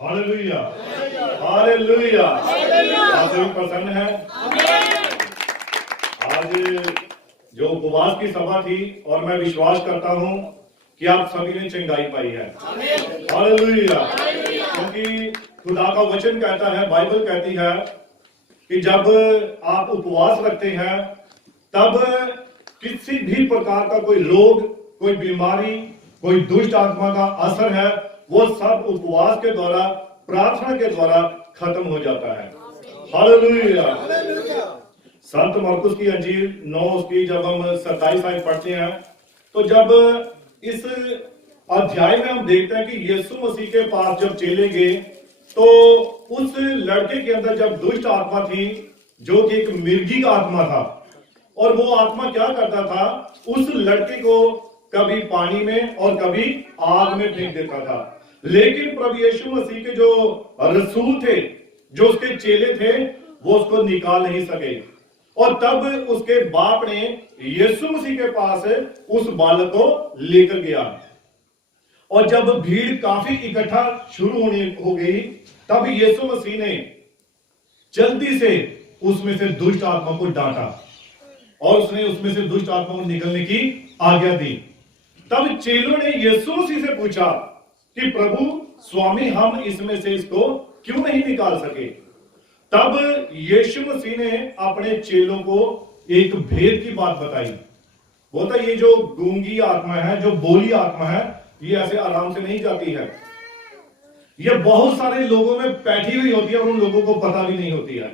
Hallelujah, hallelujah. आप सभी प्रसन्न हैं? आज जो उपवास की सभा थी और मैं विश्वास करता हूं कि आप सभी ने चंगाई पाई है। हालेलुया। क्योंकि खुदा का वचन कहता है, बाइबल कहती है कि जब आप उपवास रखते हैं तब किसी भी प्रकार का कोई रोग, कोई बीमारी, कोई दुष्ट आत्मा का असर है, वो सब उपवास के द्वारा, प्रार्थना के द्वारा खत्म हो जाता है। हालेलुया। संत मरकुस की अंजील 9 उसकी जब हम 27 आयत पढ़ते हैं तो जब इस अध्याय में हम देखते हैं कि यीशु मसीह के पास जब चले गए तो उस लड़के के अंदर जब दुष्ट आत्मा थी, जो कि एक मिर्गी का आत्मा था, और वो आत्मा क्या करता था, उस लड़के को कभी पानी में और कभी आग में फेंक देता था। लेकिन प्रभु यीशु मसीह के जो रसूल थे, जो उसके चेले थे, वो उसको निकाल नहीं सके। और तब उसके बाप ने यीशु मसीह के पास उस बालक को लेकर गया, और जब भीड़ काफी इकट्ठा शुरू होने हो गई तब यीशु मसीह ने जल्दी से उसमें से दुष्ट आत्मा को डांटा और उसने उसमें से दुष्ट आत्मा को निकलने की आज्ञा दी। तब चेलों ने यीशु मसीह से पूछा कि प्रभु स्वामी, हम इसमें से इसको क्यों नहीं निकाल सके? तब यीशु मसीह ने अपने चेलों को एक भेद की बात बताई। वो था, ये जो गूंगी आत्मा है, जो बोली आत्मा है, ये ऐसे आराम से नहीं जाती है। ये बहुत सारे लोगों में बैठी हुई होती है और उन लोगों को पता भी नहीं होती है।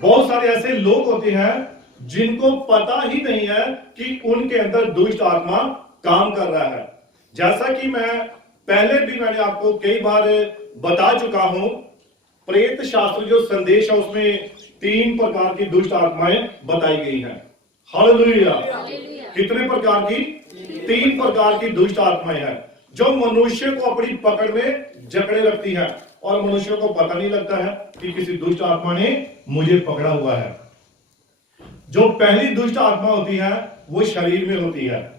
बहुत सारे ऐसे लोग होते हैं जिनको पता ही नहीं है कि उनके अंदर दुष्ट आत्मा काम कर रहा है। जैसा कि मैंने आपको कई बार बता चुका हूं, प्रेत शास्त्र जो संदेश है उसमें 3 प्रकार की दुष्ट आत्माएं बताई गई हैं। हालेलुया। कितने प्रकार की? 3 प्रकार की दुष्ट आत्माएं हैं जो मनुष्य को अपनी पकड़ में जकड़े रखती है और मनुष्य को पता नहीं लगता है कि किसी दुष्ट आत्मा ने मुझे पकड़ा हुआ है। जो पहली दुष्ट आत्मा होती है वो शरीर में होती है।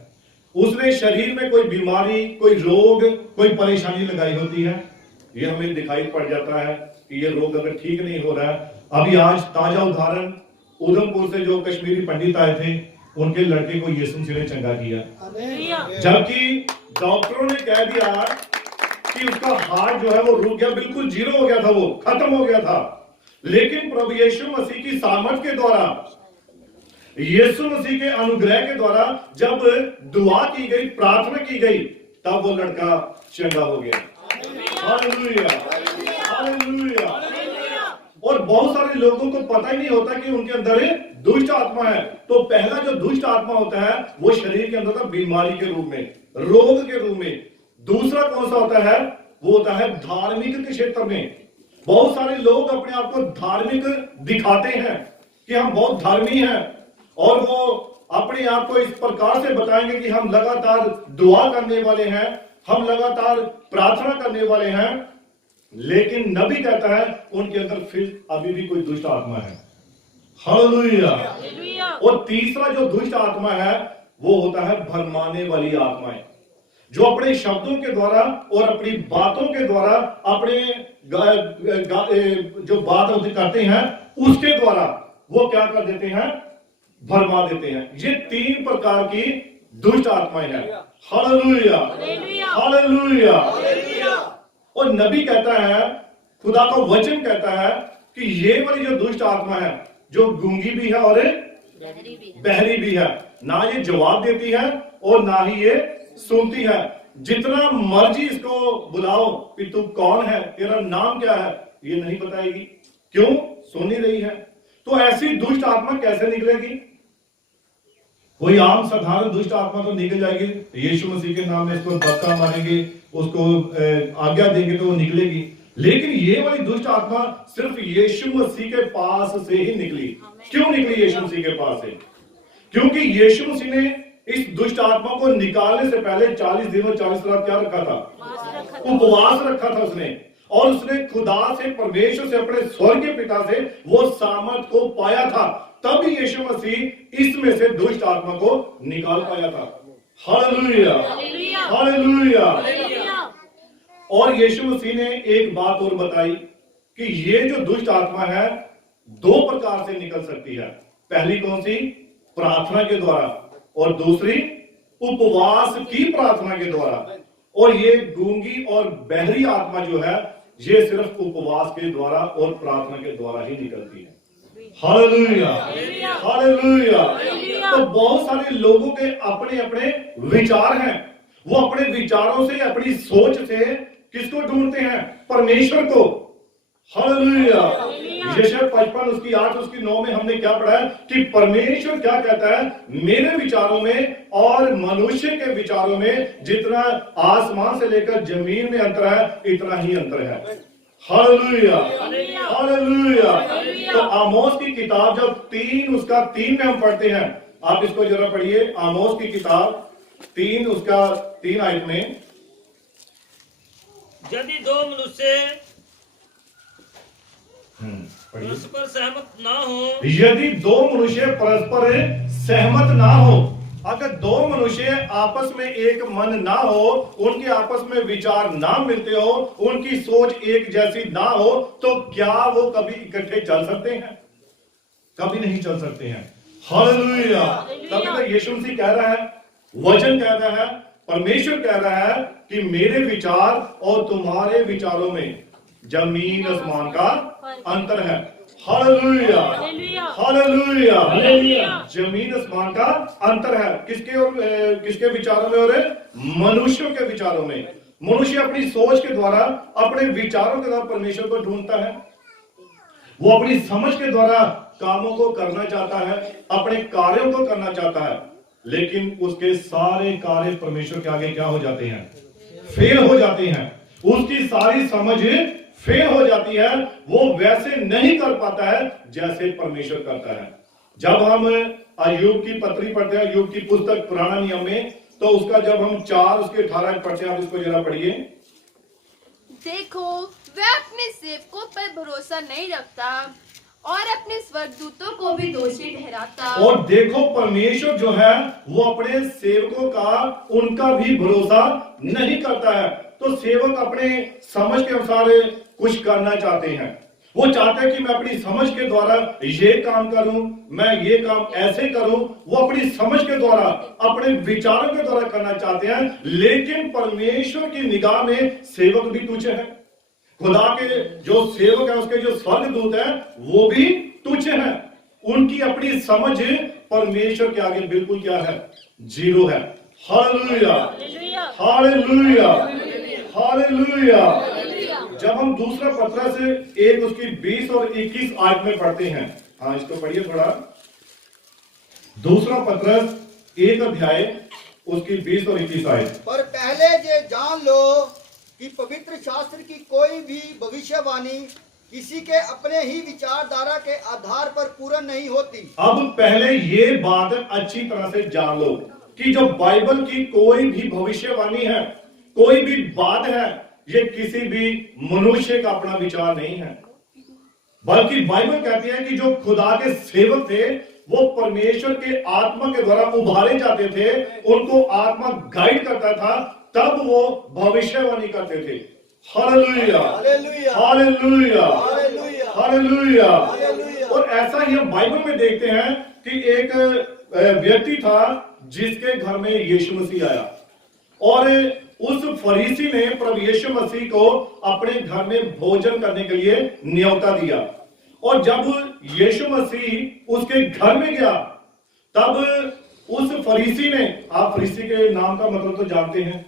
उसने शरीर में कोई बीमारी, कोई रोग, कोई परेशानी लगाई होती है। ये हमें दिखाई पड़ जाता है कि ये रोग अगर ठीक नहीं हो रहा है। अभी आज ताजा उदाहरण, उधमपुर से जो कश्मीरी पंडित आए थे, उनके लड़के को यीशु मसीह ने चंगा किया, जबकि डॉक्टरों ने कह दिया कि उसका हार्ट जो है वो रुक गया, बिल्कुल जीरो हो गया था, वो खत्म हो गया था। लेकिन प्रभु यीशु मसीह की सामर्थ के द्वारा, यीशु मसीह के अनुग्रह के द्वारा जब दुआ की गई, प्रार्थना की गई, तब वो लड़का चंगा हो गया। Hallelujah, hallelujah. और बहुत सारे लोगों को पता ही नहीं होता कि उनके अंदर दुष्ट आत्मा है। तो पहला जो दुष्ट आत्मा होता है वो शरीर के अंदर था, बीमारी के रूप में, रोग के रूप में। दूसरा कौन सा होता है? वो होता है धार्मिक के क्षेत्र में। बहुत सारे लोग अपने आप को धार्मिक दिखाते हैं कि हम बहुत धर्मी हैं, और वो अपने आप को इस प्रकार से बताएंगे कि हम लगातार दुआ करने वाले हैं, हम लगातार प्रार्थना करने वाले हैं, लेकिन नबी कहता है उनके अंदर फिर अभी भी कोई दुष्ट आत्मा है। हालेलुया। और तीसरा जो दुष्ट आत्मा है वो होता है भरमाने वाली आत्माएं, जो अपने शब्दों के द्वारा और अपनी बातों के द्वारा, अपने जो बात करते हैं उसके द्वारा वो क्या कर देते हैं? भरमा देते हैं। ये 3 प्रकार की दुष्ट आत्माएं हैं। Hallelujah, hallelujah. और नबी कहता है, खुदा का वचन कहता है कि ये वाली जो दुष्ट आत्मा है, जो गूंगी भी है और बहरी भी है, ना ये जवाब देती है और ना ही ये सुनती है। जितना मर्जी इसको बुलाओ कि तू कौन है, तेरा नाम क्या है, ये नहीं बताएगी। क्यों? सुन ही रही है। तो ऐसी दुष्ट आत्मा कैसे निकलेगी? कोई आम साधारण दुष्ट आत्मा तो निकल जाएगी, यीशु मसीह के नाम में इसको धक्का मारेंगे, उसको आज्ञा देंगे तो वो निकलेगी। लेकिन ये वाली दुष्ट आत्मा सिर्फ यीशु मसीह के पास से ही निकली। क्यों निकली यीशु मसीह के पास से? क्योंकि यीशु मसीह ने इस दुष्ट आत्मा को निकालने से पहले 40 दिन और 40 रात क्या रखा था? उपवास रखा था उसने। और उसने खुदा से, परमेश्वर से, अपने स्वर्गीय पिता से वो सामर्थ को पाया था। तब यीशु मसीह इसमें से दुष्ट आत्मा को निकाल पाया था। Hallelujah, hallelujah. और यीशु मसीह ने एक बात और बताई कि ये जो दुष्ट आत्मा है दो प्रकार से निकल सकती है। पहली कौन सी? प्रार्थना के द्वारा, और दूसरी उपवास की प्रार्थना के द्वारा। और ये गूंगी और बहरी आत्मा जो है ये सिर्फ उपवास के द्वारा और प्रार्थना के द्वारा ही निकलती है। Hallelujah, hallelujah. तो बहुत सारे लोगों के अपने अपने विचार हैं, वो अपने विचारों से, अपनी सोच से किसको ढूंढते हैं? परमेश्वर को। हालेलुया। यशायाह 55 उसकी 8 उसकी 9 में हमने क्या पढ़ा है कि परमेश्वर क्या कहता है? मेरे विचारों में और मनुष्य के विचारों में जितना आसमान से लेकर जमीन में अंतर है इतना ही अंतर है। Hallelujah, hallelujah. तो आमोस की किताब जब 3 में हम पढ़ते हैं, आप इसको जरा पढ़िए। आमोस की किताब 3 आयत में, यदि दो मनुष्य परस्पर सहमत ना हो, यदि दो मनुष्य परस्पर सहमत ना हो, अगर दो मनुष्य आपस में एक मन ना हो, उनके आपस में विचार ना मिलते हो, उनकी सोच एक जैसी ना हो, तो क्या वो कभी इकट्ठे चल सकते हैं? कभी नहीं चल सकते हैं। हालेलुया। तभी तो यीशु मसीह कह रहा है, वचन कह रहा है, परमेश्वर कह रहा है कि मेरे विचार और तुम्हारे विचारों में जमीन आसमान का अंतर है। Hallelujah, hallelujah. जमीन आसमान का अंतर है। किसके और किसके विचारों में? और मनुष्यों के विचारों में। मनुष्य अपनी सोच के द्वारा, अपने विचारों के द्वारा परमेश्वर को ढूंढता है। वो अपनी समझ के द्वारा कामों को करना चाहता है, अपने कार्यों को करना चाहता है, लेकिन उसके सारे कार्य परमेश्वर के आगे क्या हो जाते हैं? फेल हो जाते हैं। उसकी सारी समझ फेल हो जाती है। वो वैसे नहीं कर पाता है जैसे परमेश्वर करता है। जब हम अय्यूब की पत्री पढ़ते हैं, अय्यूब की पुस्तक पुराना नियम में, तो उसका जब हम 4 उसके 18 पढ़ते हैं, आप इसको जरा पढ़िए। देखो, वह अपने सेवकों पर भरोसा नहीं रखता और अपने स्वर्गदूतों को भी दोषी ठहराता। और देखो, परमेश्वर जो है वो अपने सेवकों का, उनका भी भरोसा नहीं करता है। तो सेवक अपने समझ के अनुसार कुछ करना चाहते हैं। वो चाहते हैं कि मैं अपनी समझ के द्वारा ये काम करूं, मैं ये काम ऐसे करूं। वो अपनी समझ के द्वारा, अपने विचारों के द्वारा करना चाहते हैं, लेकिन परमेश्वर की निगाह में सेवक भी तुच्छ है। खुदा के जो सेवक है, उसके जो स्वर्गदूत है, वो भी तुच्छ है। उनकी अपनी समझ परमेश्वर के आगे बिल्कुल क्या है? जीरो है। Hallelujah, hallelujah, hallelujah. जब हम दूसरा पत्रस 1 उसकी 20 और 21 आयत में पढ़ते हैं, हाँ इसको पढ़िए थोड़ा। दूसरा पत्रस 1 अध्याय उसकी 20 और 21 आयत। पर पहले ये जान लो कि पवित्र शास्त्र की कोई भी भविष्यवाणी किसी के अपने ही विचारधारा के आधार पर पूर्ण नहीं होती। अब पहले ये बात अच्छी तरह से जान लो कि जो बाइबल की कोई भी भविष्यवाणी है, कोई भी बात है, ये किसी भी मनुष्य का अपना विचार नहीं है, बल्कि बाइबल कहती है कि जो खुदा के सेवक थे वो परमेश्वर के आत्मा के द्वारा उभारे जाते थे, उनको आत्मा गाइड करता था, तब वो भविष्यवाणी करते थे। Hallelujah, hallelujah, hallelujah. और ऐसा ही हम बाइबल में देखते हैं कि एक व्यक्ति था जिसके घर में यीशु मसीह आया, और उस फरीसी ने प्रभु यीशु मसीह को अपने घर में भोजन करने के लिए न्योता दिया। और जब यीशु मसीह उसके घर में गया, तब उस फरीसी ने, आप फरीसी के नाम का मतलब तो जानते हैं,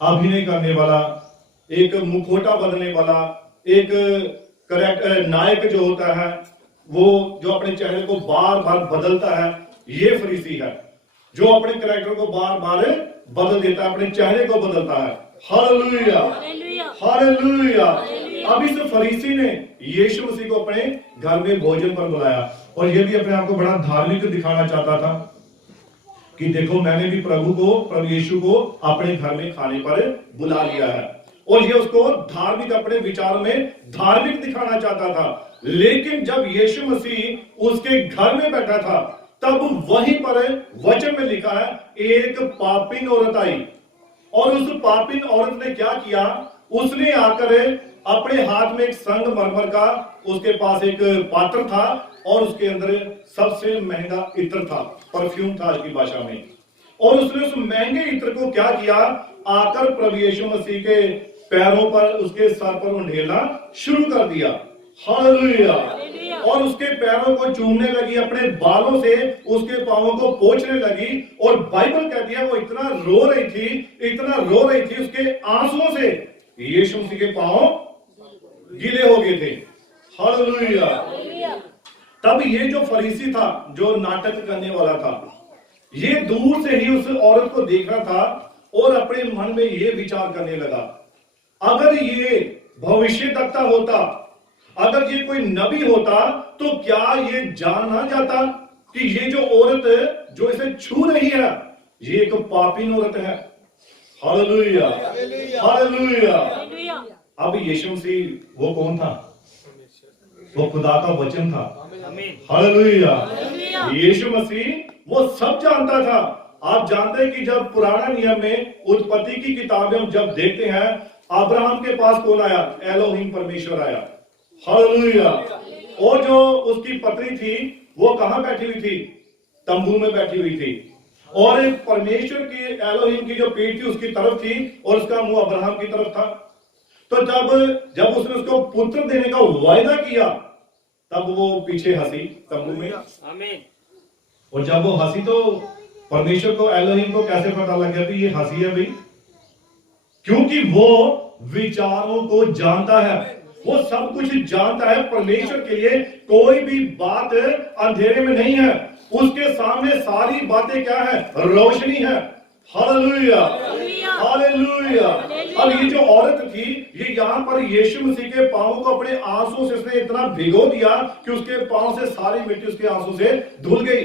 अभिनय करने वाला, एक मुखौटा बदलने वाला, एक करेक्ट नायक जो होता है, वो जो अपने चेहरे को बार बार बदलता है, ये फरीसी है जो अपने कैरेक्टर को बार बार बदल देता है, अपने चेहरे को बदलता है। Hallelujah, hallelujah. अब इस फरीसी ने यीशु मसीह को अपने घर में भोजन पर बुलाया, और ये भी अपने आप को बड़ा धार्मिक दिखाना चाहता था कि देखो मैंने भी प्रभु यीशु को अपने घर में खाने पर बुला लिया है, और ये उसको धार्मिक, अपने विचारों में धार्मिक दिखाना चाहता था। लेकिन जब यीशु मसीह उसके घर में बैठा था, तब वहीं पर वचन में लिखा है, एक पापी औरत आई, और उस पापिन औरत ने क्या किया, उसने आकर अपने हाथ में एक संगमरमर का, उसके पास एक पात्र था और उसके अंदर सबसे महंगा इत्र था, परफ्यूम था आज की भाषा में, और उसने उस महंगे इत्र को क्या किया, आकर प्रभु यीशु मसीह के पैरों पर, उसके सर पर उंडेलना शुरू कर दिया। हालेलुया। और उसके पैरों को चूमने लगी, अपने बालों से उसके पांवों को पोंछने लगी, और बाइबल कहती है वो इतना रो रही थी उसके आंसुओं से यीशु मसीह के पांव गीले हो गए थे। हालेलुया। तब ये जो फरीसी था, जो नाटक करने वाला था, ये दूर से ही उस औरत को देख रहा था और अपने मन में ये विचार करने लगा, अगर ये भविष्यद्वक्ता होता, अगर ये कोई नबी होता, तो क्या ये जान ना जाता कि ये जो औरत जो इसे छू रही है, ये एक पापी औरत है। Hallelujah, hallelujah. अब यीशु मसीह वो कौन था? वो खुदा का वचन था। हालेलुया। यीशु मसीह वो सब जानता था। आप जानते हैं कि जब पुराना नियम में उत्पत्ति की किताबें हम जब देखते हैं, अब्राहम के पास कौन आया? एलोहिम, परमेश्वर आया। हालेलुया। और जो उसकी पत्नी थी वो कहां बैठी हुई थी? तंबू में बैठी हुई थी, और परमेश्वर की, एलोहिम की जो पीठ थी उसकी तरफ थी और उसका मुंह अब्राहम की तरफ था। तो जब उसने उसको पुत्र देने का वायदा किया, तब वो पीछे हंसी तंबू में। आमीन। और जब वो हंसी तो परमेश्वर को, एलोहिम को कैसे पता लग गया कि ये हंसी है भाई? क्योंकि वो विचारों को जानता है, वो सब कुछ जानता है। परमेश्वर के लिए कोई भी बात अंधेरे में नहीं है, उसके सामने सारी बातें क्या है? रोशनी है। Hallelujah, hallelujah. अब ये जो औरत थी, ये यहाँ पर यीशु मसीह के पांवों को अपने आंसू से इसने इतना भिगो दिया कि उसके पांव से सारी मिट्टी उसके आंसू से धुल गई।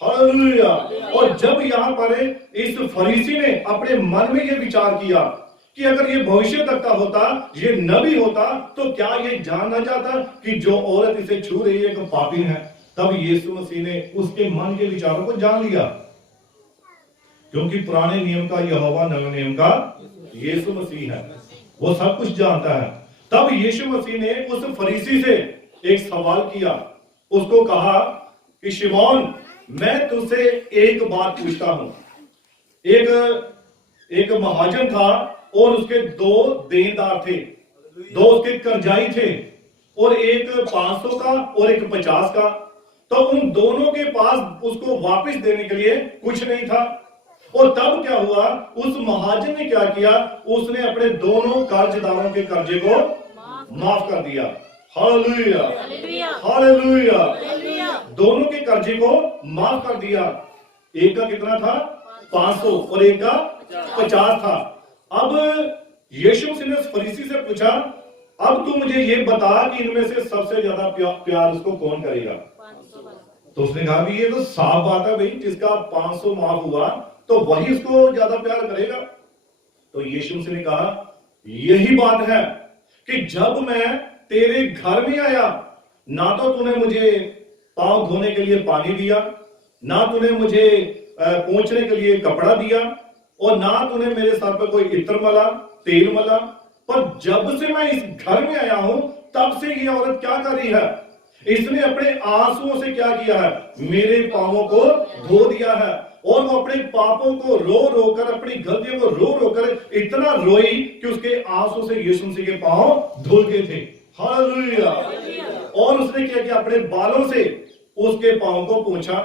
हालेलुया। और जब यहाँ पर इस फरीसी ने अपने मन में ये विचार किया कि अगर ये भविष्यद्वक्ता होता, ये नबी होता, तो क्या ये जान ना जाता कि जो औरत इसे छू रही है एक पापी है? तब यीशु मसीह ने उसके मन के विचारों को जान लिया, क्योंकि पुराने नियम का यहोवा, नए नियम का यीशु मसीह है, वो सब कुछ जानता है। तब यीशु मसीह ने उस फरीसी से एक सवाल किया, उसको कहा कि शिमोन, मैं तुझसे एक बात पूछता हूं। एक महाजन था और उसके दो देनदार थे, दो उसके कर्जाई थे, और एक 500 का और एक 50 का। तो उन दोनों के पास उसको वापस देने के लिए कुछ नहीं था। और तब क्या हुआ, उस महाजन ने क्या किया, उसने अपने दोनों कर्जदारों के कर्जे को माफ कर दिया। Hallelujah, hallelujah. दोनों के कर्जे को माफ कर दिया। एक का कितना था? 500 और एक का 50 था। अब यीशु मसीह ने फरीसी से पूछा, अब तू मुझे ये बता कि इनमें से सबसे ज्यादा प्यार उसको कौन करेगा? तो उसने कहा भी ये तो साफ बात है भाई, जिसका 500 माफ हुआ तो वही उसको ज्यादा प्यार करेगा। तो यीशु मसीह ने कहा, यही बात है कि जब मैं तेरे घर में आया, ना तो तूने मुझे पांव धोने के लिए पानी दिया, ना तूने मुझे पोंछने के लिए कपड़ा दिया, और ना तूने मेरे सर पर कोई इत्र मला, तेल मला। पर जब से मैं इस घर में आया हूं, तब से ये औरत क्या कर रही है? इसने अपने आंसुओं से क्या किया है? मेरे पांवों को धो दिया है। और वो अपने पापों को रो रो कर, अपनी गलतियों को रो रो कर इतना रोई कि उसके आंसू से यीशु मसीह के पांव धुल गए थे। हालेलुया। और उसने क्या किया? अपने बालों से उसके पांव को पोंछा,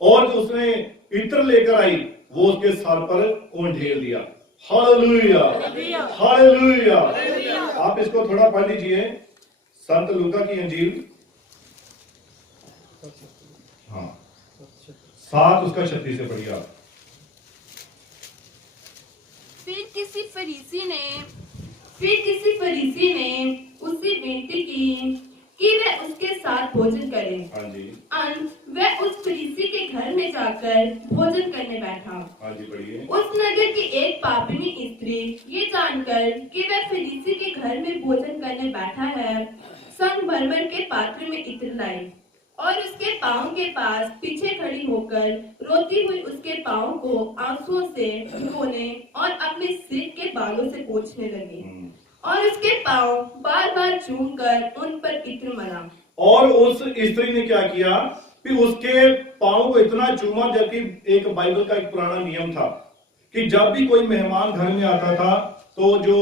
और जो उसने इत्र लेकर आई वो उसके सर पर उंडेल दिया। Hallelujah, hallelujah. आप इसको थोड़ा पढ़ लीजिए, संत लूका की इंजील, हाँ 7 उसका 36 से पढ़िए आप। फिर किसी फरीसी ने उससे विनती की कि वह उसके साथ भोजन करे। हाँ जी, वह उस फरीसी के घर में जाकर भोजन करने बैठा। हाँ जी, पढ़िए। उस नगर की एक पापिनी स्त्री ये जानकर कि वह फरीसी के घर में भोजन करने बैठा है, संगमरमर के पात्र में इत्र लाई और उसके पाँव के पास पीछे खड़ी होकर रोती हुई उसके पाँव को आंसुओं से धोने और अपने सिर के बालों से पोंछने लगी और उसके पाँव बार बार चूम कर उन पर इत्र मला। और उस स्त्री ने क्या किया कि उसके पाँव को इतना चूमा, जबकि एक बाइबल का एक पुराना नियम था कि जब भी कोई मेहमान घर में आता था तो जो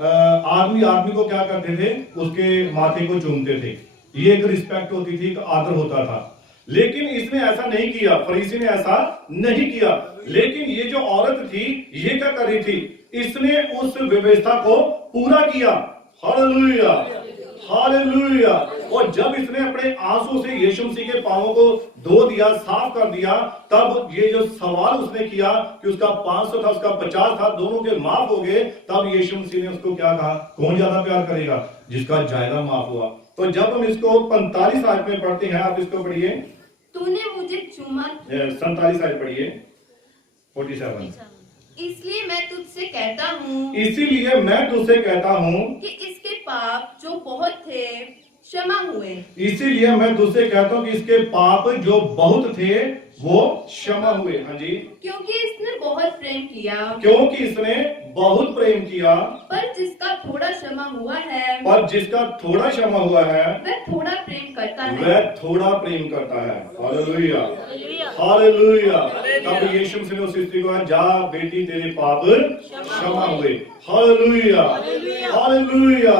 आदमी को क्या करते थे, उसके माथे को चूमते थे। ये एक रिस्पेक्ट होती थी, एक आदर होता था। लेकिन इसने ऐसा नहीं किया, फरीसी ने ऐसा नहीं किया। लेकिन ये जो औरत थी, ये क्या कर रही थी, इसने उस व्यवस्था को पूरा किया। Hallelujah, hallelujah. और जब इसने अपने आंसू से यीशु मसीह के पांवों को धो दिया, साफ कर दिया, तब ये जो सवाल उसने किया कि उसका 500 था, उसका 50 था, दोनों के माफ हो गए, तब यीशु मसीह ने उसको क्या कहा, कौन ज्यादा प्यार करेगा, जिसका जायदा माफ हुआ। तो जब हम इसको 45 आयत में पढ़ते हैं, आप इसको पढ़िए। तूने मुझे चूमा, 47 आयत पढ़िए, 47। इसलिए मैं तुझसे कहता हूँ, इसीलिए मैं तुझसे कहता हूँ कि इसके पाप जो बहुत थे क्षमा हुए। इसीलिए मैं तुझसे कहता हूँ कि इसके पाप जो बहुत थे वो क्षमा हुए। हाँ जी, क्योंकि इसने बहुत प्रेम किया, क्योंकि इसने बहुत प्रेम किया। पर जिसका थोड़ा क्षमा हुआ है, पर जिसका थोड़ा क्षमा हुआ है, वह थोड़ा प्रेम करता है। वह थोड़ा प्रेम करता है। Hallelujah, hallelujah. तब यीशु मसीह ने उस स्त्री को कहा, जा बेटी, तेरे पाप क्षमा हुए। Hallelujah, hallelujah.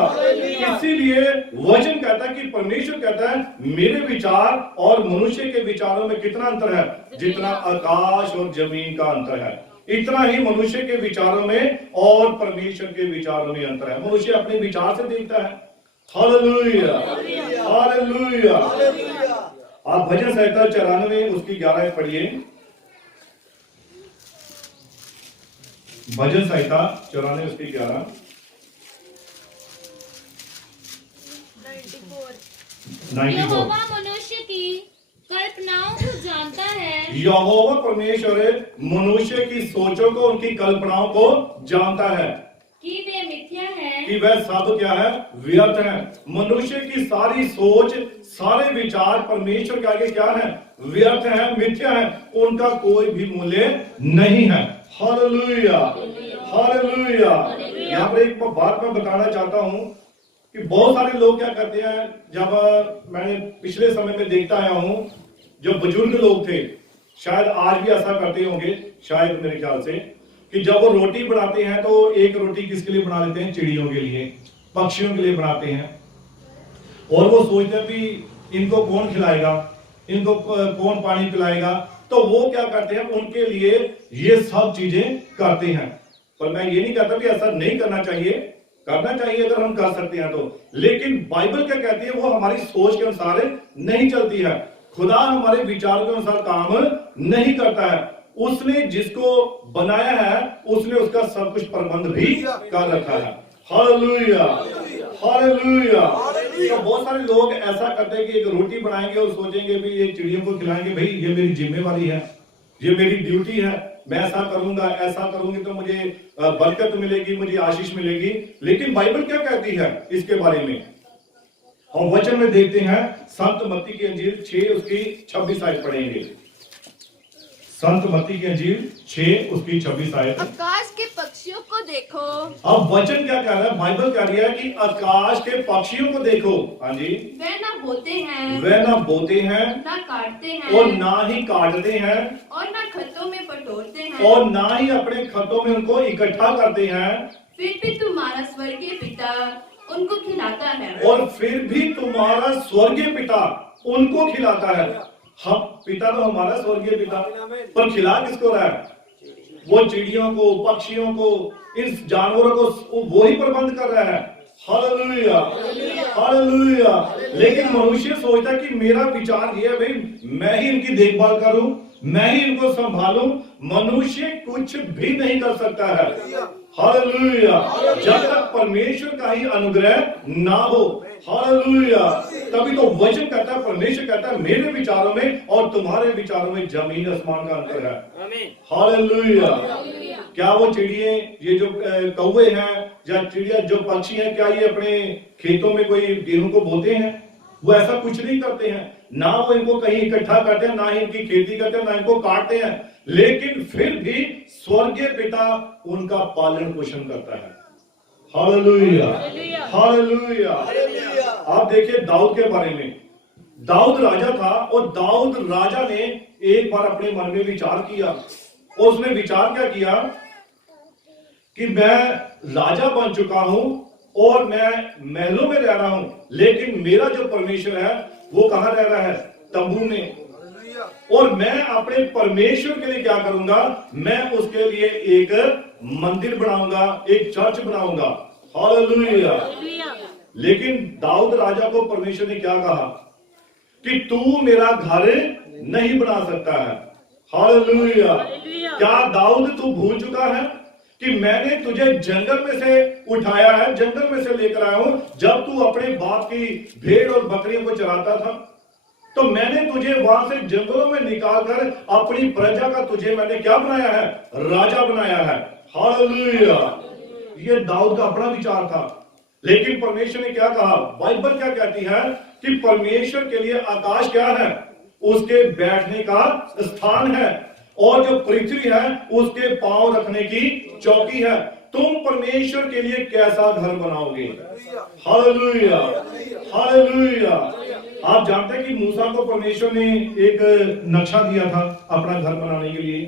इसीलिए वचन कहता है कि परमेश्वर कहता है, मेरे विचार और मनुष्य के विचारों में कितना अंतर है, जितना आकाश और जमीन का अंतर है, इतना ही मनुष्य के विचारों में और परमेश्वर के विचारों में अंतर है। मनुष्य अपने विचार से देखता है। Hallelujah, hallelujah. आप भजन संहिता 94 उसकी 11 पढ़िए। भजन संहिता 94 उसकी 11। 94। यहोवा मनुष्य की कल्पनाओं को जानता है। यहोवा परमेश्वर मनुष्य की सोचों को, उनकी कल्पनाओं को जानता है कि वे मिथ्या है, कि वह सब क्या है, व्यर्थ है। मनुष्य की सारी सोच, सारे विचार परमेश्वर के आगे क्या है, व्यर्थ है, मिथ्या है, उनका कोई भी मूल्य नहीं है। Hallelujah, hallelujah. यहाँ पर एक बात मैं बताना चाहता हूँ कि बहुत सारे लोग क्या करते हैं, जब मैंने पिछले समय में देखता आया हूं, जो बुजुर्ग लोग थे, शायद आज भी ऐसा करते होंगे, शायद मेरे ख्याल से, कि जब वो रोटी बनाते हैं तो एक रोटी किसके लिए बना लेते हैं, चिड़ियों के लिए, पक्षियों के लिए बनाते हैं। और वो सोचते हैं कि इनको कौन खिलाएगा, इनको कौन पानी पिलाएगा, तो वो क्या करते हैं, उनके लिए ये सब चीजें करते हैं। पर मैं ये नहीं कहता कि ऐसा नहीं करना चाहिए, करना चाहिए अगर हम कर सकते हैं तो। लेकिन बाइबल क्या कहती है, वो हमारी सोच के अनुसार नहीं चलती है। खुदा हमारे विचार के अनुसार काम नहीं करता है। उसने जिसको बनाया है, उसने उसका सब कुछ प्रबंध भी कर रखा है। Hallelujah, hallelujah. तो बहुत सारे लोग ऐसा करते हैं कि एक रोटी बनाएंगे और सोचेंगे भी ये चिड़ियों को खिलाएंगे, भाई ये मेरी जिम्मेवारी है, ये मेरी ड्यूटी है, मैं ऐसा करूंगा, ऐसा करूंगी तो मुझे बरकत मिलेगी, मुझे आशीष मिलेगी। लेकिन बाइबल क्या कहती है इसके बारे में, हम वचन में देखते हैं। संत मत्ती की अंजील 6 उसकी 26 आयत पढ़ेंगे। संत मत्ती की अंजील 6 उसकी 26 आयत। आकाश के पक्षियों को देखो। अब वचन क्या कह रहा है, बाइबल कह रही है कि आकाश के पक्षियों को देखो। हाँ जी, वे ना बोते हैं, वे ना बोते हैं, ना काटते हैं, और ना ही काटते हैं, और ना खतों में बटोरते हैं, और ना ही अपने खतों में उनको इकट्ठा करते हैं, फिर भी तुम्हारा स्वर्गीय पिता उनको खिलाता है। और फिर भी तुम्हारा स्वर्गीय पिता उनको खिलाता है। हम पिता तो हमारा स्वर्गीय पिता, पर खिला किसको रहा है, वो चिड़ियों को, पक्षियों को, इन जानवरों को वो ही प्रबंध कर रहा है। Hallelujah, hallelujah. लेकिन मनुष्य सोचता है कि मेरा विचार ये है, भाई मैं ही इनकी देखभाल करूं, मैं ही इनको संभालूं। मनुष्य कुछ भी नहीं कर सकता है। हालेलुया, जब तक परमेश्वर का ही अनुग्रह ना हो। हालेलुया। तभी तो वचन कहता है, परमेश्वर कहता है, मेरे विचारों में और तुम्हारे विचारों में जमीन आसमान का अंतर है। हालेलुया। क्या वो चिड़िए, ये जो कौवे हैं या चिड़िया जो पक्षी हैं, क्या ये अपने खेतों में कोई गेहूं को बोते हैं? वो ऐसा कुछ नहीं करते हैं। ना वो इनको कहीं इकट्ठा करते हैं, ना ही इनकी खेती करते हैं, ना इनको काटते हैं, लेकिन फिर भी स्वर्गीय पिता उनका पालन पोषण करता है। Hallelujah, hallelujah. आप देखिए दाऊद के बारे में। दाऊद राजा था और दाऊद राजा ने एक बार अपने मन में विचार किया और उसने विचार क्या किया कि मैं राजा बन चुका हूं और मैं महलों में रह रहा हूं, लेकिन मेरा जो परमेश्वर है वो कहां रह रहा है? तंबू में। और मैं अपने परमेश्वर के लिए क्या करूंगा? मैं उसके लिए एक मंदिर बनाऊंगा, एक चर्च बनाऊंगा। हालेलुया। लेकिन दाऊद राजा को परमेश्वर ने क्या कहा कि तू मेरा घर नहीं बना सकता है। हालेलुया। क्या दाऊद तू भूल चुका है कि मैंने तुझे जंगल में से उठाया है, जंगल में से लेकर आया हूं, जब तू अपने बाप की भेड़ और बकरियों को चराता था, तो मैंने तुझे वहां से जंगलों में निकालकर अपनी प्रजा का तुझे मैंने क्या बनाया है? राजा बनाया है। हालेलुया। ये दाऊद का अपना विचार था, लेकिन परमेश्वर ने क्या कहा? बाइबल क्या कहती है कि परमेश्वर के लिए आकाश क्या है? उसके बैठने का स्थान है, और जो पृथ्वी है उसके पांव रखने की चौकी है। तुम परमेश्वर के लिए कैसा घर बनाओगे? Hallelujah, hallelujah. आप जानते हैं कि मूसा को परमेश्वर ने एक नक्शा दिया था अपना घर बनाने के लिए।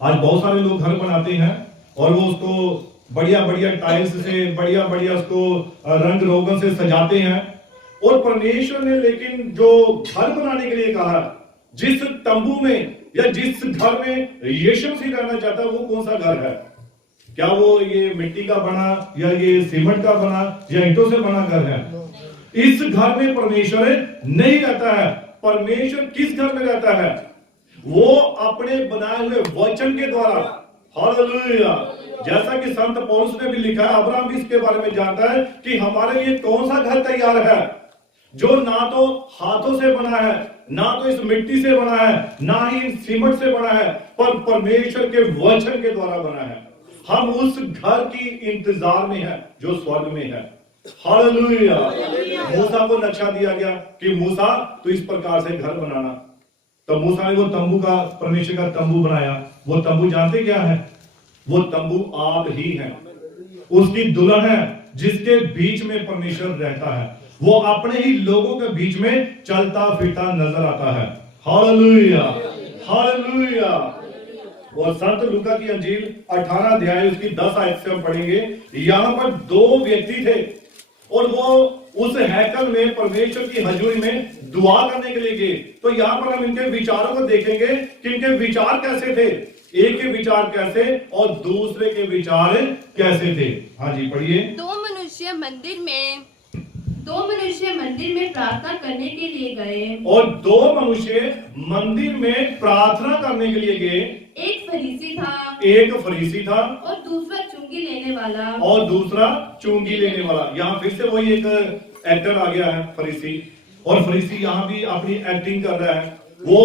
आज बहुत सारे लोग घर बनाते हैं और वो उसको बढ़िया बढ़िया टाइल्स से, बढ़िया बढ़िया उसको रंग रोगन से सजाते हैं। और परमेश्वर ने लेकिन जो घर बनाने के लिए कहा, जिस तंबू में या जिस घर में यीशु मसीह रहना चाहता है, वो कौन सा घर है? क्या वो ये मिट्टी का बना या ये सीमेंट का बना या ईंटों से बना घर है? इस घर में परमेश्वर नहीं रहता है। परमेश्वर किस घर में रहता है? वो अपने बनाए हुए वचन के द्वारा। हालेलुया। जैसा कि संत पौलुस ने भी लिखा है, अब्राहम भी इसके बारे में जानता है कि हमारे लिए कौन सा घर तैयार है, जो ना तो हाथों से बना है, ना तो इस मिट्टी से बना है, ना ही इस सीमेंट से बना है, पर परमेश्वर के वचन के द्वारा बना है। हम उस घर की इंतजार में है जो स्वर्ग में है। हालेलुया। मूसा को नक्शा दिया गया कि मूसा तू इस प्रकार से घर बनाना। तो मूसा ने वो तंबू का, परमेश्वर का तंबू बनाया। वो तंबू जानते क्या है? वो तंबू आप ही हैं, उसकी दुल्हन है जिसके बीच में परमेश्वर रहता है। वो अपने ही लोगों के बीच में चलता फिरता नजर आता है। Hallelujah, hallelujah. और संत लूका की अंजील 18 अध्याय उसकी 10 आयत से हम पढ़ेंगे। यहां पर 2 व्यक्ति थे और वो उस हैकल में परमेश्वर की हजूरी में दुआ करने के लिए गए। तो यहां पर हम इनके विचारों को देखेंगे कि इनके विचार कैसे थे, एक के विचार कैसे और दूसरे के विचार कैसे थे। हाँ जी, पढ़िए। दो मनुष्य मंदिर में प्रार्थना करने के लिए गए। और 2 मनुष्य मंदिर में प्रार्थना करने के लिए गए। एक फरीसी था और दूसरा चुंगी लेने वाला। यहाँ फिर से वही एक एक्टर आ गया है, फरीसी। और फरीसी यहाँ भी अपनी एक्टिंग कर रहा है। वो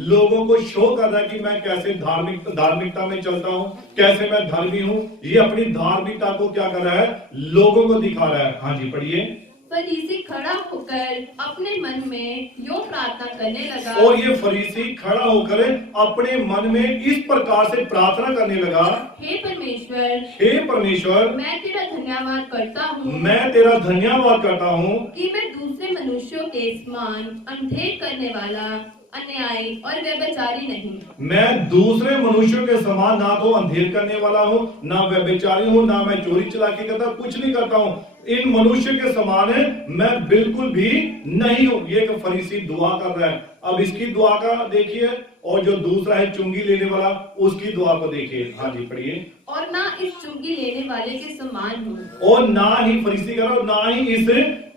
लोगों को शो कर रहा है कि मैं कैसे धार्मिकता में चलता हूँ, कैसे मैं धर्मी हूँ। ये अपनी धार्मिकता को क्या कर रहा है? लोगों को दिखा रहा है। हाँ जी, पढ़िए। फरीसी खड़ा होकर अपने मन में यूं प्रार्थना करने लगा। और ये फरीसी खड़ा होकर अपने मन में इस प्रकार से प्रार्थना करने लगा, हे परमेश्वर, मैं तेरा धन्यवाद करता हूँ कि मैं दूसरे मनुष्यों के समान अंधेर करने वाला, अन्यायी और व्यभिचारी नहीं। मैं दूसरे मनुष्यों के समान ना तो अंधेर करने वाला हूँ, ना व्यभिचारी हूँ, ना मैं चोरी चलाकी करता, कुछ नहीं करता हूँ। इन मनुष्य के समान मैं बिल्कुल भी नहीं हूँ। ये एक फरीसी दुआ कर रहा है। अब इसकी दुआ का देखिए, और जो दूसरा है चुंगी लेने वाला, उसकी दुआ को देखिए। हाँ जी, पढ़िए। और ना इस चुंगी लेने वाले के समान हूँ, और ना ही फरीसी कर, और ना ही इस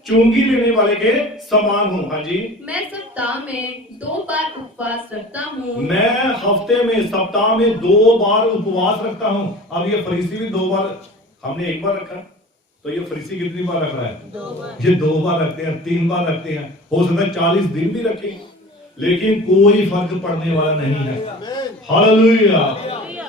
चुंगी लेने वाले के समान हूँ। हाँ जी। मैं सप्ताह में 2 बार उपवास रखता हूँ। मैं हफ्ते में, सप्ताह में 2 बार उपवास रखता हूँ। अब ये फरीसी भी 2 बार, हमने 1 बार रखा, तो ये फरीसी कितनी बार रख रहा है? 2 बार। ये 2 बार रखते हैं, 3 बार रखते हैं, हो सकता है 40 दिन भी रखें, लेकिन कोई फर्क पड़ने वाला नहीं है। Hallelujah,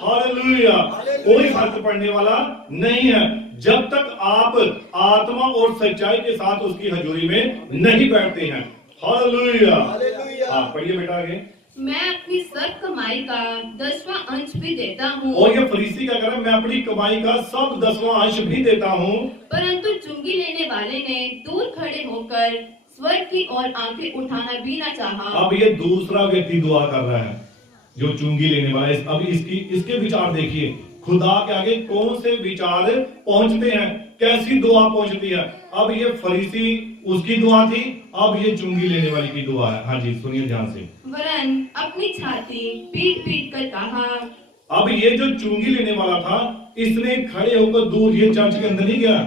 hallelujah. कोई फर्क पड़ने वाला नहीं है जब तक आप आत्मा और सच्चाई के साथ उसकी हजूरी में नहीं बैठते हैं। हालेलुया। हालेलुया। हाँ, पढ़िए बेटा आगे। मैं अपनी सब कमाई का 10वां अंश भी देता हूँ, और ये फरीसी क्या कर रहा है? मैं अपनी कमाई का सब 10वां अंश भी देता हूँ। परंतु चुंगी लेने वाले ने दूर खड़े होकर स्वर्ग की ओर आंखें उठाना भी न चाहा। अब ये दूसरा व्यक्ति दुआ कर रहा है जो चुंगी लेने वाला है। अब इसके विचार देखिए, खुदा के आगे कौन से विचार पहुंचते हैं, कैसी दुआ पहुंचती है। अब ये फरीसी उसकी दुआ थी, अब ये चुंगी लेने वाली की दुआ है। हाँ जी, सुनिए ध्यान से। वरन अपनी छाती पीट पीट कर कहा। अब ये जो चुंगी लेने वाला था, इसने खड़े होकर दूर, ये चर्च के अंदर नहीं गया,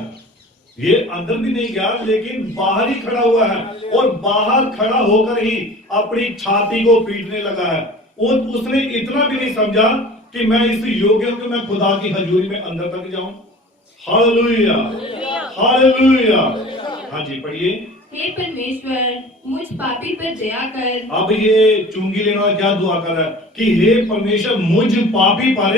ये अंदर भी नहीं गया, लेकिन बाहर ही खड़ा हुआ है और बाहर खड़ा होकर ही अपनी छाती को पीटने लगा है। और उसने इतना भी नहीं समझा कि मैं इस योग्य हूं कि मैं खुदा की हजूरी में अंदर तक जाऊं। Hallelujah, hallelujah. हाँ जी, पढ़िए। हे परमेश्वर, मुझ पापी पर दया कर। अब ये चुंगी लेने वाला क्या दुआ कर रहा है कि हे परमेश्वर, मुझ पापी पर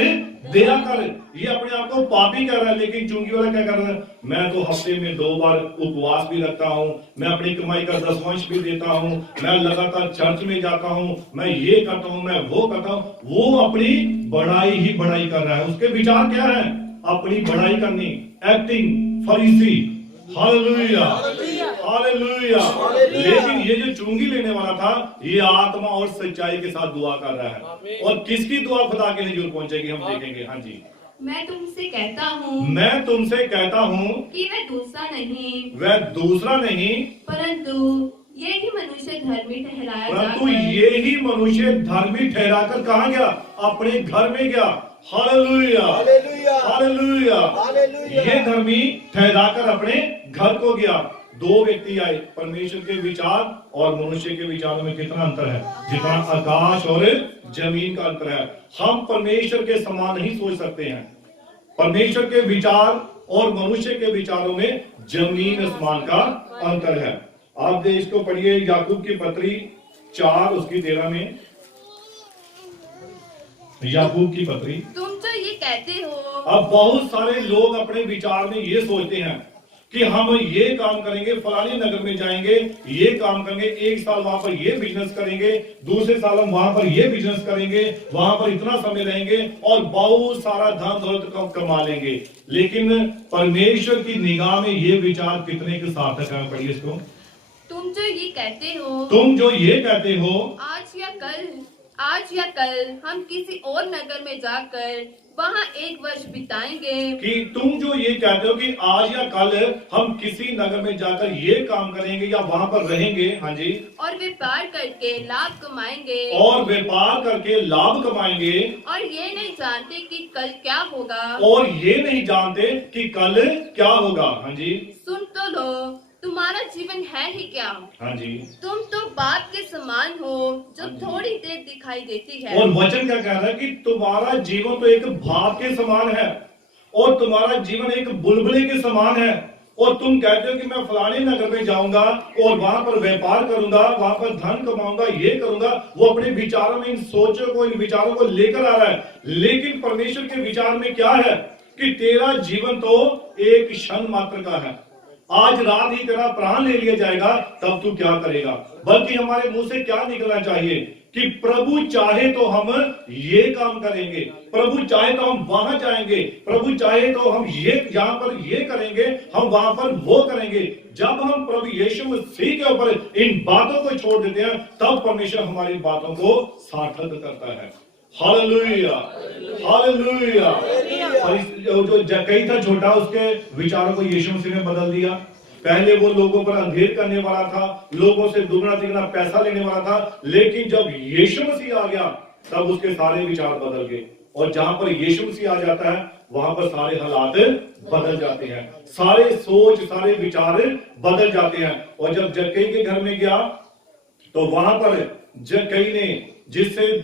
दया कर। ये अपने आप को पापी कह रहा है, लेकिन चुंगी वाला क्या कर रहा है? मैं तो हफ्ते में 2 बार उपवास भी रखता हूँ, मैं अपनी कमाई का 10वां अंश भी देता हूँ, मैं लगातार चर्च में जाता हूँ, मैं ये करता हूँ, मैं वो करता हूँ। वो अपनी बढ़ाई ही बढ़ाई कर रहा है। उसके विचार क्या है? अपनी बढ़ाई करनी, एक्टिंग, फरीसी। Hallelujah, hallelujah. लेकिन ये जो चुंगी लेने वाला था, ये आत्मा और सच्चाई के साथ दुआ कर रहा है। और किसकी दुआ खुदा के हजूर पहुंचेगी, हम देखेंगे। हाँ जी। मैं तुमसे कहता हूँ, मैं तुमसे कहता हूँ कि वह दूसरा नहीं, वह दूसरा नहीं, परंतु ये ही मनुष्य धर्मी ठहराया परंतु जाकर ये ही मनुष्य धर्मी ठहराकर कहाँ गया? अपने घर में गया। Hallelujah, hallelujah. हालेलुया। हालेलुया। ये धर्मी ठहराकर अपने घर को गया। 2 व्यक्ति आए। परमेश्वर के विचार और मनुष्य के विचारों में कितना अंतर है, जितना आकाश और जमीन का अंतर है। हम परमेश्वर के समान नहीं सोच सकते हैं। परमेश्वर के विचार और मनुष्य के विचारों में जमीन आसमान का अंतर है। आप इसको पढ़िए, याकूब की पत्री 4 उसकी 13 में। याकूब की पत्री। तुम जो ये कहते हो, अब बहुत सारे लोग अपने विचार में ये सोचते हैं कि हम ये काम करेंगे, फलानी नगर में जाएंगे, ये काम करेंगे, 1 साल वहां पर ये बिजनेस करेंगे, दूसरे साल हम वहां पर ये बिजनेस करेंगे, वहां पर इतना समय रहेंगे और बहुत सारा धन दौलत कमा लेंगे। लेकिन परमेश्वर की निगाह में ये विचार कितने के सार्थक है? पढ़िए इसको। तुम जो ये कहते हो, तुम जो ये कहते हो, आज या कल हम किसी और नगर में जाकर वहाँ 1 वर्ष बिताएंगे। कि तुम जो ये कहते हो कि आज या कल हम किसी नगर में जाकर ये काम करेंगे या वहां पर रहेंगे। हाँ जी। और व्यापार करके लाभ कमाएंगे। और व्यापार करके लाभ कमाएंगे। और ये नहीं जानते कि कल क्या होगा। और ये नहीं जानते कि कल क्या होगा। हाँ जी। सुन तो लो, तुम्हारा जीवन है ही क्या? हाँ जी। तुम तो बात के समान हो जो थोड़ी देर दिखाई देती है। और वचन क्या कह रहा है कि तुम्हारा जीवन तो एक भाप के समान है और तुम्हारा जीवन एक बुलबुले के समान है। और तुम कहते हो कि मैं फलाने नगर में जाऊंगा और वहां पर व्यापार करूंगा, वहां पर धन कमाऊंगा, ये करूंगा। वो अपने विचारों में इन सोचों को, इन विचारों को लेकर आ रहा है। लेकिन परमेश्वर के विचार में क्या है कि तेरा जीवन तो एक क्षण मात्र का है। आज रात ही तेरा प्राण ले लिया जाएगा, तब तू क्या करेगा? बल्कि हमारे मुंह से क्या निकलना चाहिए कि प्रभु चाहे तो हम ये काम करेंगे, प्रभु चाहे तो हम वहां जाएंगे, प्रभु चाहे तो हम ये यहाँ पर ये करेंगे, हम वहां पर वो करेंगे। जब हम प्रभु यीशु मसीह के ऊपर इन बातों को छोड़ देते हैं, तब परमेश्वर हमारी बातों को सार्थक करता है। Hallelujah, hallelujah. जो जक्कई था छोटा, उसके विचारों को यीशु मसीह ने बदल दिया। पहले वो लोगों पर अंधेर करने वाला था, लोगों से दुगना तिगना पैसा लेने वाला था। लेकिन जब यीशु मसीह आ गया, तब उसके सारे विचार बदल गए। और जहां पर यीशु मसीह आ जाता है, वहां पर सारे हालात बदल जाते हैं, सारे सोच, सारे विचार बदल जाते हैं। और जब जक्कई के घर में गया, तो वहां पर जक्कई ने जिससे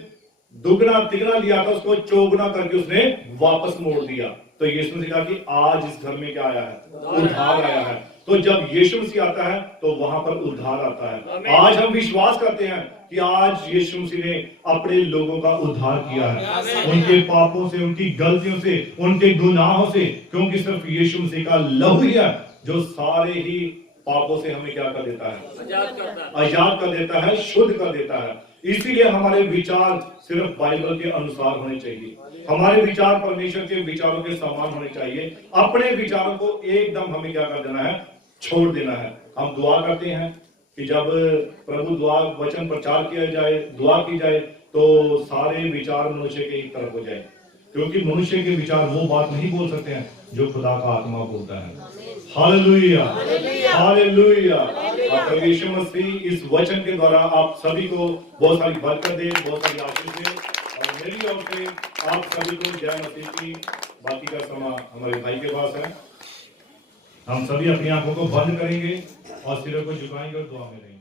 दुगना तिगना लिया था, उसको चौगुना करके उसने वापस मोड़ दिया। तो यीशु मसीह कहा कि आज इस घर में क्या आया है? उद्धार आया है। तो जब यीशु मसीह आता है, तो वहां पर उद्धार आता है। आज हम विश्वास करते हैं कि आज यीशु मसीह ने अपने लोगों का उद्धार किया है, उनके पापों से, उनकी गलतियों से, उनके गुनाहों से। क्योंकि सिर्फ यीशु मसीह का लहू ही है जो सारे ही पापों से हमें क्या कर देता है? आजाद करता है। आजाद कर देता है, शुद्ध कर देता है। इसीलिए हमारे विचार सिर्फ बाइबल के अनुसार होने चाहिए। हमारे विचार परमेश्वर के विचारों के समान होने चाहिए। अपने विचारों को एकदम हमें क्या कर देना है? छोड़ देना है। हम दुआ करते हैं कि जब प्रभु दुआ वचन प्रचार किया जाए, दुआ की जाए, तो सारे विचार मनुष्य के एक तरफ हो जाए, क्योंकि मनुष्य के विचार वो बात नहीं बोल सकते हैं जो खुदा का आत्मा बोलता है। Hallelujah, hallelujah. प्रभु यीशु मसीह इस वचन के द्वारा आप सभी को बहुत सारी बरकत दे, बहुत सारी आशीष दे, और मेरी ओर से आप सभी को जय मसीह की। बाकी का समय हमारे भाई के पास है। हम सभी अपनी आंखों को बंद करेंगे और सिरों को झुकाएंगे और दुआ में रहेंगे।